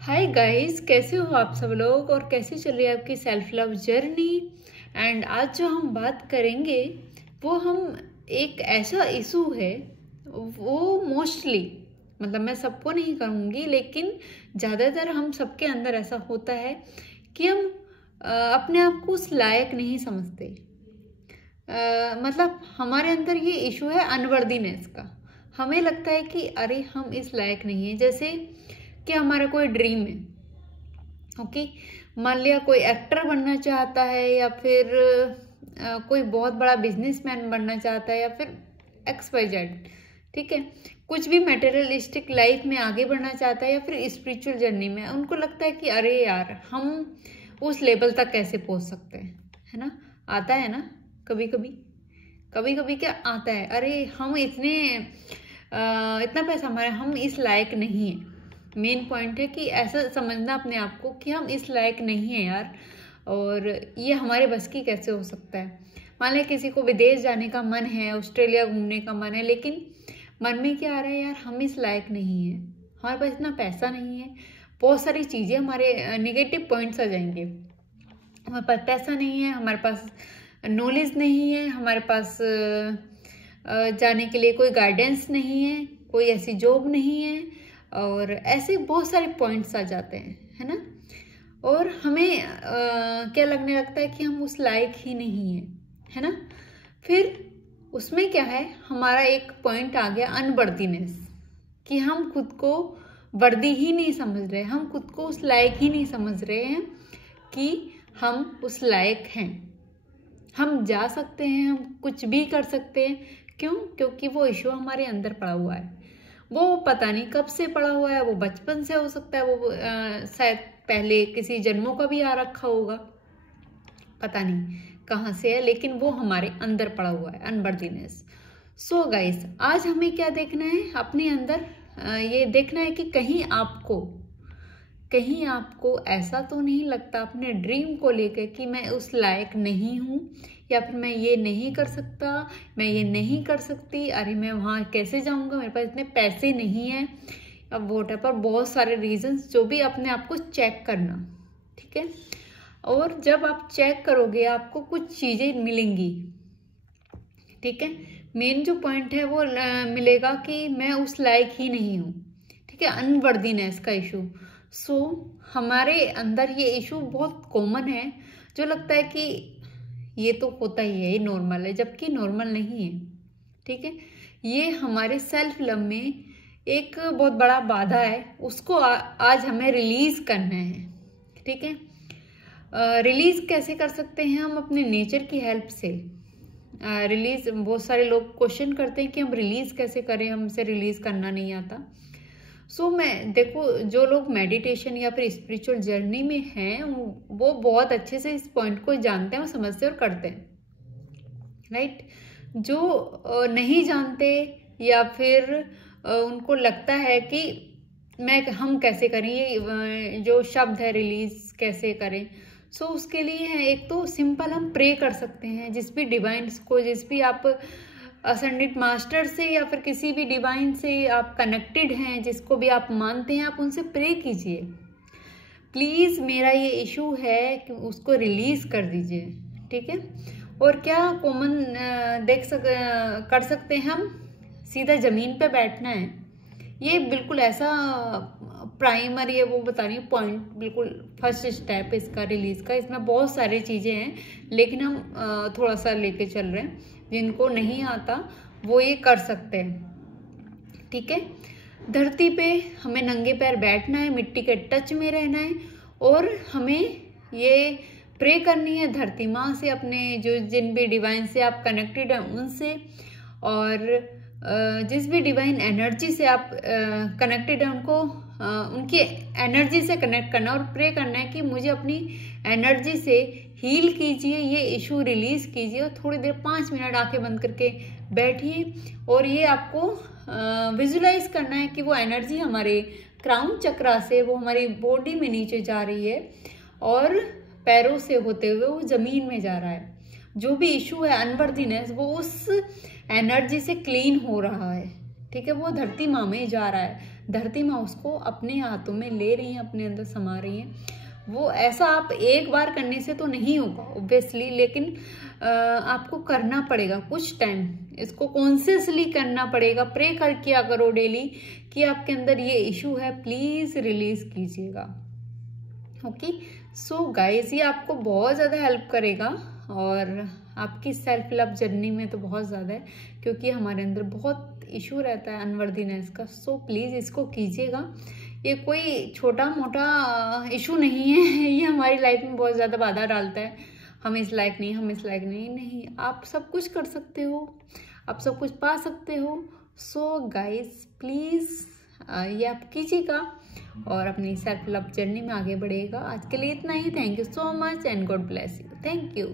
Hi guys, कैसे हो आप सब लोग और कैसे चल रही है आपकी सेल्फ लव जर्नी। एंड आज जो हम बात करेंगे वो हम एक ऐसा इशू है, वो मोस्टली मतलब मैं सबको नहीं कहूँगी लेकिन ज़्यादातर हम सबके अंदर ऐसा होता है कि हम अपने आप को उस लायक नहीं समझते। मतलब हमारे अंदर ये इशू है अनवर्दीनेस का। हमें लगता है कि अरे हम इस लायक नहीं है। जैसे कि हमारा कोई ड्रीम है, ओके, मान लिया कोई एक्टर बनना चाहता है या फिर कोई बहुत बड़ा बिजनेसमैन बनना चाहता है या फिर XYZ, ठीक है, कुछ भी मटेरियलिस्टिक लाइफ में आगे बढ़ना चाहता है या फिर स्पिरिचुअल जर्नी में। उनको लगता है कि अरे यार हम उस लेवल तक कैसे पहुंच सकते हैं, है ना। आता है ना कभी कभी क्या आता है, अरे हम इतना पैसा हमारे, हम इस लायक नहीं है। मेन पॉइंट है कि ऐसा समझना अपने आप को कि हम इस लायक नहीं है यार, और ये हमारे बस की कैसे हो सकता है। मान लें किसी को विदेश जाने का मन है, ऑस्ट्रेलिया घूमने का मन है, लेकिन मन में क्या आ रहा है, यार हम इस लायक नहीं है, हमारे पास इतना पैसा नहीं है, बहुत सारी चीज़ें हमारे नेगेटिव पॉइंट्स आ जाएंगे। हमारे पास पैसा नहीं है, हमारे पास नॉलेज नहीं है, हमारे पास जाने के लिए कोई गाइडेंस नहीं है, कोई ऐसी जॉब नहीं है, और ऐसे बहुत सारे पॉइंट्स आ जाते हैं, है ना। और हमें क्या लगने लगता है कि हम उस लायक ही नहीं है ना। फिर उसमें क्या है, हमारा एक पॉइंट आ गया अनवर्दीनेस, कि हम खुद को वर्दी ही नहीं समझ रहे, हम खुद को उस लायक ही नहीं समझ रहे हैं कि हम उस लायक हैं, हम जा सकते हैं, हम कुछ भी कर सकते हैं। क्यों? क्योंकि वो इशू हमारे अंदर पड़ा हुआ है, वो पता नहीं कब से पड़ा हुआ है, वो बचपन से हो सकता है, वो शायद पहले किसी जन्मों का भी आ रखा होगा, पता नहीं कहाँ से है, लेकिन वो हमारे अंदर पड़ा हुआ है अनवर्दीनेस। सो गाइस, आज हमें क्या देखना है, अपने अंदर ये देखना है कि कहीं आपको ऐसा तो नहीं लगता अपने ड्रीम को लेकर कि मैं उस लायक नहीं हूँ, या फिर मैं ये नहीं कर सकता, मैं ये नहीं कर सकती, अरे मैं वहाँ कैसे जाऊँगा, मेरे पास इतने पैसे नहीं हैं, अब वोट पर बहुत सारे रीजंस, जो भी अपने आप को चेक करना, ठीक है। और जब आप चेक करोगे आपको कुछ चीज़ें मिलेंगी, ठीक है। मेन जो पॉइंट है वो मिलेगा कि मैं उस लायक ही नहीं हूँ, ठीक है, अनवर्दीनेस का इशू। सो हमारे अंदर ये इशू बहुत कॉमन है, जो लगता है कि ये तो होता ही है, ये नॉर्मल है, जबकि नॉर्मल नहीं है, ठीक है। ये हमारे सेल्फ लव में एक बहुत बड़ा बाधा है, उसको आज हमें रिलीज करना है, ठीक है। रिलीज कैसे कर सकते हैं हम? अपने नेचर की हेल्प से रिलीज। बहुत सारे लोग क्वेश्चन करते हैं कि हम रिलीज कैसे करें, हमसे रिलीज करना नहीं आता। मैं देखो, जो लोग मेडिटेशन या फिर स्पिरिचुअल जर्नी में हैं वो बहुत अच्छे से इस पॉइंट को जानते हैं और समझते और करते हैं, राइट। जो नहीं जानते या फिर उनको लगता है कि हम कैसे करें, ये जो शब्द है रिलीज कैसे करें, उसके लिए है एक तो सिंपल हम प्रे कर सकते हैं, जिस भी डिवाइन्स को, जिस भी आप असेंडेड मास्टर से या फिर किसी भी डिवाइन से आप कनेक्टेड हैं, जिसको भी आप मानते हैं, आप उनसे प्रे कीजिए, प्लीज़ मेरा ये इशू है कि उसको रिलीज़ कर दीजिए, ठीक है। और क्या कॉमन कर सकते हैं हम? सीधा ज़मीन पे बैठना है। ये बिल्कुल ऐसा प्राइमरी है, वो बता रही हूँ पॉइंट, बिल्कुल फर्स्ट स्टेप इसका रिलीज़ का। इसमें बहुत सारी चीज़ें हैं, लेकिन हम थोड़ा सा लेके चल रहे हैं, जिनको नहीं आता वो ये कर सकते हैं, ठीक है। धरती पे हमें नंगे पैर बैठना है, मिट्टी के टच में रहना है, और हमें ये प्रे करनी है धरती माँ से, अपने जो जिन भी डिवाइन से आप कनेक्टेड हैं उनसे, और जिस भी डिवाइन एनर्जी से आप कनेक्टेड हैं उनको उनकी एनर्जी से कनेक्ट करना और प्रे करना है कि मुझे अपनी एनर्जी से हील कीजिए, ये इशू रिलीज कीजिए। और थोड़ी देर 5 मिनट आंखें बंद करके बैठिए, और ये आपको विजुलाइज करना है कि वो एनर्जी हमारे क्राउन चक्रा से वो हमारी बॉडी में नीचे जा रही है, और पैरों से होते हुए वो जमीन में जा रहा है। जो भी इशू है अनवर्दीनेस, वो उस एनर्जी से क्लीन हो रहा है, ठीक है, वो धरती माँ में जा रहा है। धरती माँ उसको अपने हाथों में ले रही हैं, अपने अंदर समा रही हैं। वो ऐसा आप एक बार करने से तो नहीं होगा ऑब्वियसली, लेकिन आपको करना पड़ेगा कुछ टाइम, इसको कॉन्शियसली करना पड़ेगा। प्रे कर किया करो डेली कि आपके अंदर ये इशू है, प्लीज रिलीज कीजिएगा। ओके, सो गाइस ये आपको बहुत ज़्यादा हेल्प करेगा और आपकी सेल्फ लव जर्नी में तो बहुत ज़्यादा है, क्योंकि हमारे अंदर बहुत इशू रहता है अनवर्दीनेस का। सो प्लीज़ इसको कीजिएगा। ये कोई छोटा मोटा इशू नहीं है, ये हमारी लाइफ में बहुत ज़्यादा बाधा डालता है। हम इस लायक नहीं, हम इस लायक नहीं, नहीं, आप सब कुछ कर सकते हो, आप सब कुछ पा सकते हो। सो गाइस प्लीज़ ये आप कीजिएगा और अपनी सेल्फ लव जर्नी में आगे बढ़िएगा। आज के लिए इतना ही। Thank you so much and God bless you. Thank you.